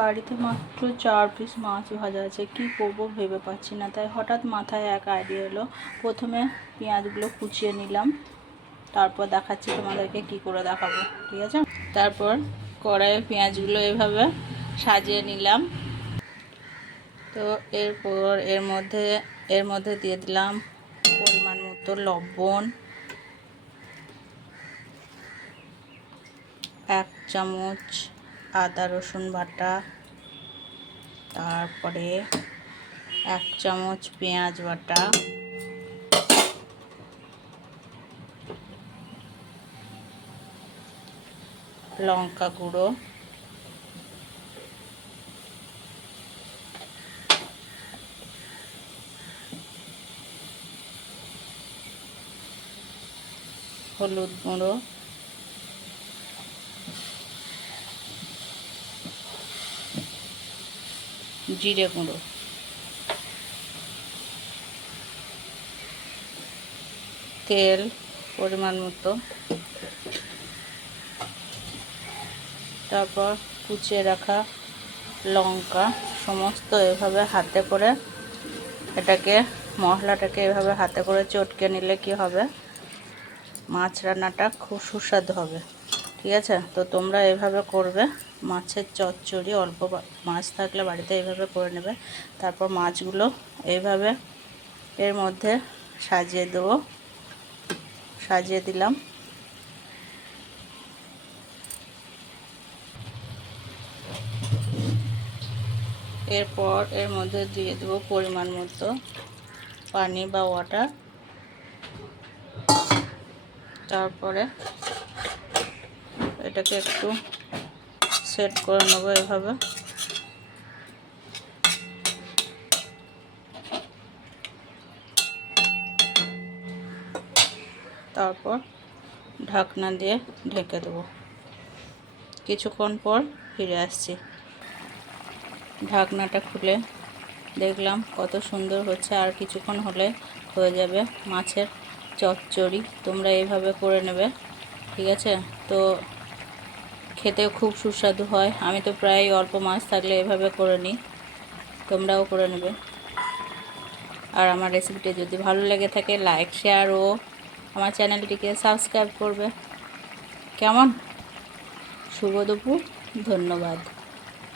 বাড়িতে মাত্র 4 পিস মাছ ভাজা আছে, কি করব ভেবে পাচ্ছি না। তাই হঠাৎ মাথায় এক আইডিয়া এলো। প্রথমে পেঁয়াজগুলো কুচিয়ে নিলাম, তারপর দেখাচ্ছি তোমাদেরকে কি করে দেখাবো, ঠিক আছে। তারপর কড়াইয়ে পেঁয়াজগুলো এভাবে সাজিয়ে নিলাম। তো এরপর এর মধ্যে দিয়ে দিলাম পরিমাণ মতো লবণ, 1 চামচ আদা রসুন বাটা, তারপরে 1 চামচ পেঁয়াজ বাটা, লঙ্কা গুঁড়ো, হলুদ গুঁড়ো, জিরে গুঁড়ো, তেল পরিমাণ মতো, তারপর কুচিয়ে রাখা লঙ্কা সমস্ত এভাবে হাতে করে মশলাটাকে এভাবে হাতে করে চটকে নিলে কি হবে, মাছ রান্নাটা খুব সুস্বাদু হবে, ঠিক আছে। তো তোমরা এভাবে করবে। মাছের চচ্চড়ি অল্প মাছ থাকলে বাড়িতে এইভাবে করে নেবে। তারপর মাছগুলো এইভাবে এর মধ্যে সাজিয়ে দিলাম। এরপর এর মধ্যে দিয়ে দেবো পরিমাণ মতো পানি বা ওয়াটার। তারপরে এটাকে একটু সেট করে নেবো এভাবে। তারপর ঢাকনা দিয়ে ঢেকে দেবো। কিছুক্ষণ পর ফিরে আসছি। ঢাকনাটা খুলে দেখলাম কত সুন্দর হচ্ছে। আর কিছুক্ষণ হলে হয়ে যাবে মাছের চচ্চড়ি। তোমরা এইভাবে করে নেবে, ঠিক আছে। তো খেতেও খুব সুস্বাদু হয়। আমি তো প্রায় অল্প মাছ থাকলে এভাবে করে নিই, তোমরাও করে নেবে। আর আমার রেসিপিটি যদি ভালো লেগে থাকে লাইক শেয়ার ও আমার চ্যানেলটিকে সাবস্ক্রাইব করবে। কেমন? শুভ দুপুর, ধন্যবাদ।